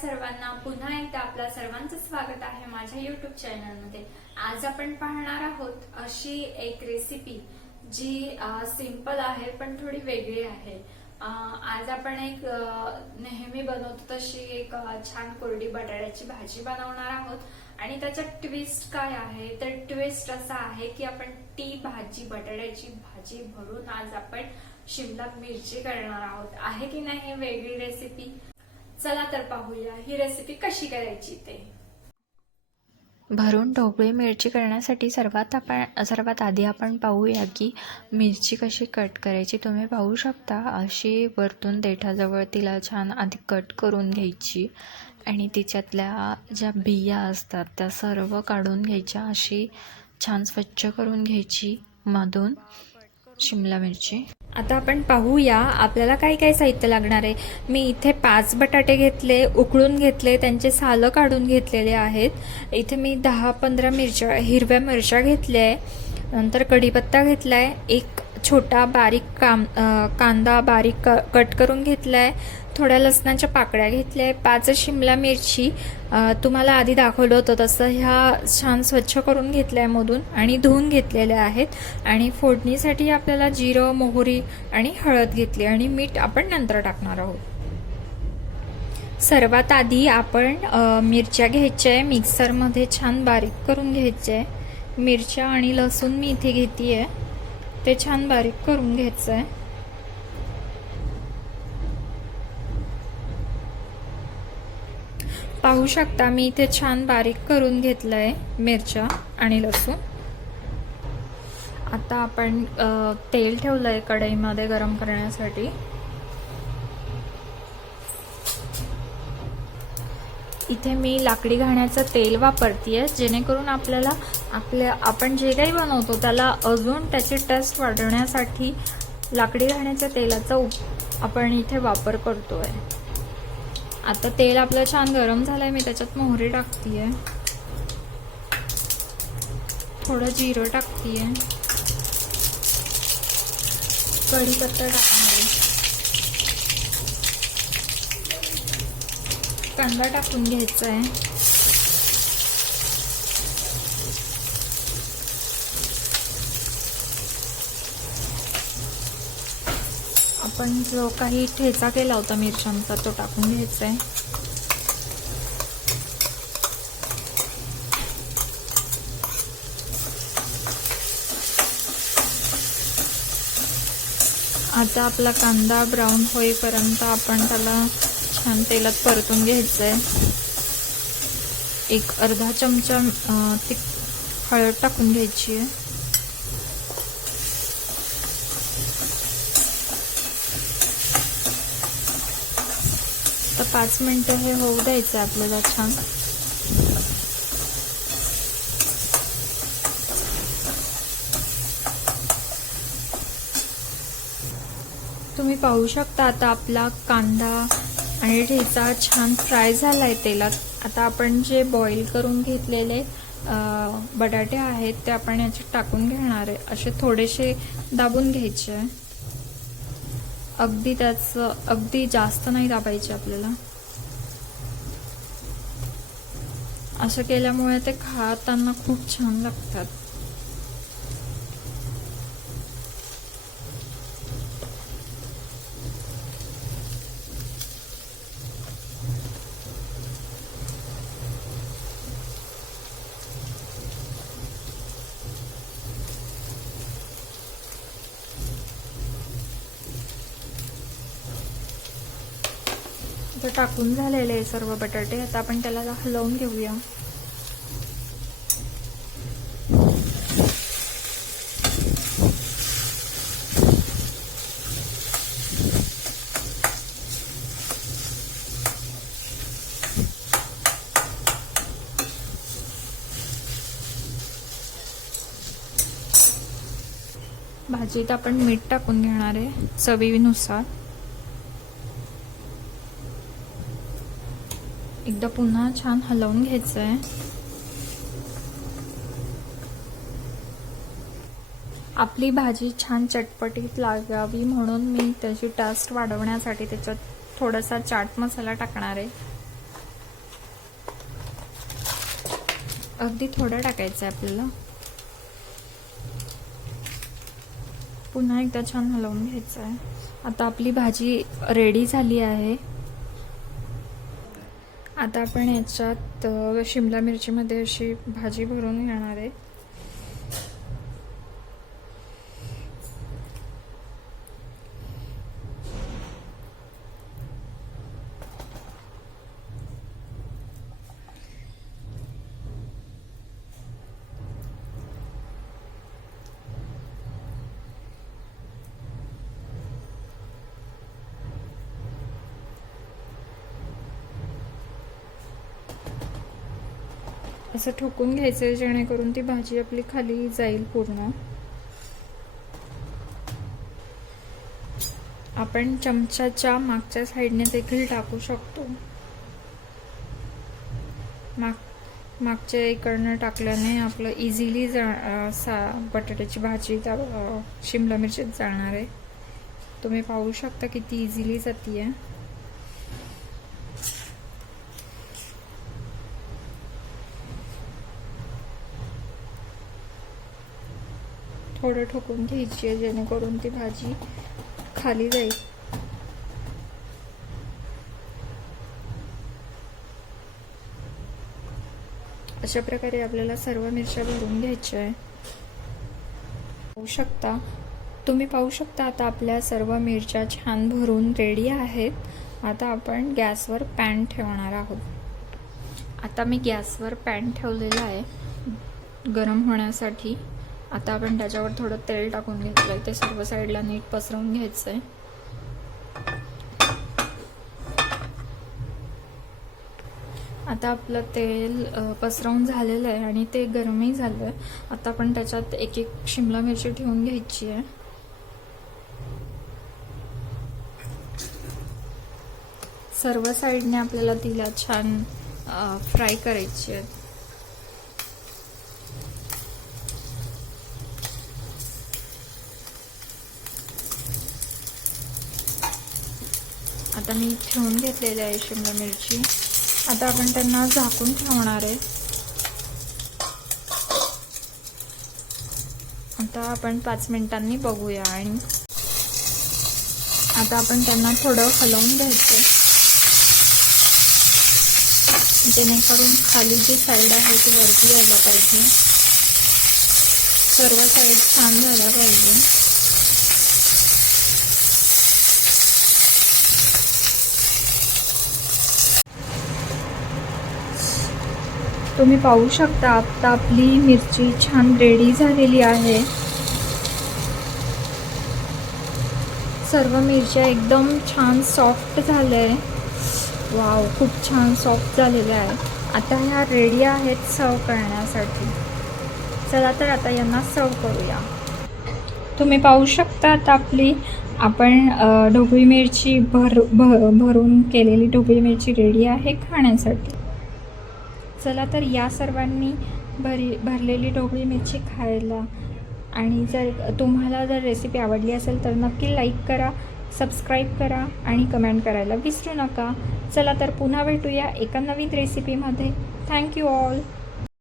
सर्वांना पुन्हा एकदा आपल्या सर्वांचं स्वागत आहे माझ्या युट्यूब चॅनलमध्ये आज आपण पाहणार आहोत अशी एक रेसिपी जी सिंपल आहे पण थोडी वेगळी आहे. आज आपण एक नेहमी बनवतो तशी एक छान कोरडी बटाट्याची भाजी बनवणार आहोत. आणि त्याच्यात ट्विस्ट काय आहे? तर ट्विस्ट असा आहे की आपण ती भाजी बटाट्याची भाजी भरून आज आपण शिमला मिरची करणार आहोत. आहे की नाही वेगळी रेसिपी चला तर पाहूया ही रेसिपी कशी करायची ते. भरून ढोबळी मिरची करण्यासाठी सर्वात आपण सर्वात आधी आपण पाहूया की मिरची कशी कट करायची. तुम्ही पाहू शकता अशी वरतून देठाजवळ तिला छान आधी कट करून घ्यायची. आणि तिच्यातल्या ज्या बिया असतात त्या सर्व काढून घ्यायच्या. अशी छान स्वच्छ करून घ्यायची मधून. शिमला मिरची. आता आपण पाहूया आपल्याला काय काय साहित्य लागणार आहे? मी इथे पाच बटाटे घेतले उकळून घेतले त्यांचे सालं काढून घेतलेले आहेत. इथे मी दहा पंधरा मिरच्या हिरव्या मिरच्या घेतल्या आहे. नंतर कढीपत्ता घेतला आहे एक छोटा बारीक काम कांदा बारीक क- कट करून घेतलाय. थोड्या लसणाच्या पाकळ्या घेतल्या आहे. पाच शिमला मिरची तुम्हाला आधी दाखवलं होतं तसं ह्या छान स्वच्छ करून घेतल्या आहे मधून आणि धुवून घेतलेल्या आहेत. आणि फोडणीसाठी आपल्याला जिरं मोहरी आणि हळद घेतली आणि मीठ आपण नंतर टाकणार आहोत. सर्वात आधी आपण मिरच्या घ्यायच्या आहे. मिक्सरमध्ये छान बारीक करून घ्यायच्या आहे. मिरच्या आणि लसूण मी इथे घेते आहे ते छान बारीक करून घ्यायचं आहे. पाहू शकता मी इथे छान बारीक करून घेतलं आहे मिरच्या आणि लसूण. आता आपण तेल ठेवलं आहे कढईमध्ये गरम करण्यासाठी. इथे मी लाकडी घाण्याचं तेल वापरतीये जेणेकरून आपल्याला आपल्या आपण जे काही बनवतो त्याला अजून त्याची टेस्ट वाढवण्यासाठी लाकडी घाण्याच्या तेलाचा उप आपण इथे वापर करतोय. आता तेल आपलं छान गरम झालंय मी त्याच्यात मोहरी टाकतीये. थोडं जिरं टाकतीये. कढीपत्ता टाकणार कांदा टाकून घ्यायचा आहे आपण जो काही ठेचा केला होता मिरच्यांचा तो टाकून घ्यायचा आहे आता आपला कांदा ब्राऊन होईपर्यंत आपण त्याला छान तेलात परतून घ्यायचं आहे एक अर्धा चमचा ती हळद टाकून घ्यायची आहे पाच मिनटं हे होऊ द्यायचं आहे आपल्याला छान. तुम्ही पाहू शकता आता आपला कांदा आणि ठेचा छान फ्राय झाला आहे तेलात. आता आपण जे बॉईल करून घेतलेले बटाटे आहेत ते आपण याच्यात टाकून घेणार आहे. असे थोडेसे दाबून घ्यायचे आहे. अगदी त्याचं अगदी जास्त नाही दाबायचे आपल्याला. असं केल्यामुळे ते खाताना खूप छान लागतात. असं टाकून झालेले आहे सर्व बटाटे. आता आपण त्याला हलवून घेऊया. भाजीत आपण मीठ टाकून घेणार आहे चवीनुसार. एकदा पुन्हा छान हलवून घ्यायचं आहे आपली भाजी छान चटपटीत लागावी म्हणून मी त्याची टेस्ट वाढवण्यासाठी त्याच्यात थोडासा चाट मसाला टाकणार आहे. अगदी थोडं टाकायचं आहे आपल्याला. पुन्हा एकदा छान हलवून घ्यायचं आहे आता आपली भाजी रेडी झाली आहे. आता आपण याच्यात शिमला मिरचीमध्ये अशी भाजी भरून घेणार आहे. असं ठोकून घ्यायचं आहे जेणेकरून ती भाजी आपली खाली जाईल पूर्ण. आपण चमच्याच्या मागच्या साईडने देखील टाकू शकतो. माग मागच्या इकडनं टाकल्याने आपलं इझिली जा सा बटाट्याची भाजी त्या शिमला मिरचीत जाणार आहे. तुम्ही पाहू शकता किती इझिली जाती आहे थोडं ठोकून घ्यायची आहे जेणेकरून ती भाजी खाली जाईल. अशा प्रकारे आपल्याला सर्व मिरच्या भरून घ्यायच्या आहे. पाहू शकता. तुम्ही पाहू शकता आता आपल्या सर्व मिरच्या छान भरून रेडी आहेत. आता आपण गॅसवर पॅन ठेवणार आहोत. आता मी गॅसवर पॅन ठेवलेला आहे. गरम होण्यासाठी. आता आपण त्याच्यावर थोडं तेल टाकून घेतलं आहे ते सर्व साईडला नीट पसरवून घ्यायचं आहे आता आपलं तेल पसरवून झालेलं आहे आणि ते गरमही झालं आहे आता आपण त्याच्यात एक एक शिमला मिरची ठेवून घ्यायची आहे. सर्व साईडने आपल्याला तिला छान फ्राय करायची आहे. आता मी ठेवून घेतलेली आहे शिमला मिरची. आता आपण त्यांना झाकून ठेवणार आहे. आता आपण पाच मिनिटांनी बघूया आणि आता आपण त्यांना थोडं हलवून घ्यायचं जेणेकरून खाली जी साईड आहे ती वरती यायला पाहिजे. सर्व साईड छान झाल्या पाहिजे. तुम्ही पाहू शकता आत्ता आपली मिरची छान रेडी झालेली आहे. सर्व मिरच्या एकदम छान सॉफ्ट झाल्या. आहे वाव खूप छान सॉफ्ट झालेल्या आहे आता ह्या रेडी आहेत सर्व करण्यासाठी. चला तर आता यांना सर्व करूया. तुम्ही पाहू शकता आता आपली आपण ढोबळी मिरची भर भर भरून केलेली ढोबळी मिरची रेडी आहे खाण्यासाठी. चला तर या सर्वांनी भरी भरलेली ढोबळी मिरची खायला. आणि जर तुम्हाला जर रेसिपी आवडली असेल तर नक्की लाईक करा सबस्क्राईब करा आणि कमेंट करायला विसरू नका. चला तर पुन्हा भेटूया एका नवीन रेसिपीमध्ये थँक्यू ऑल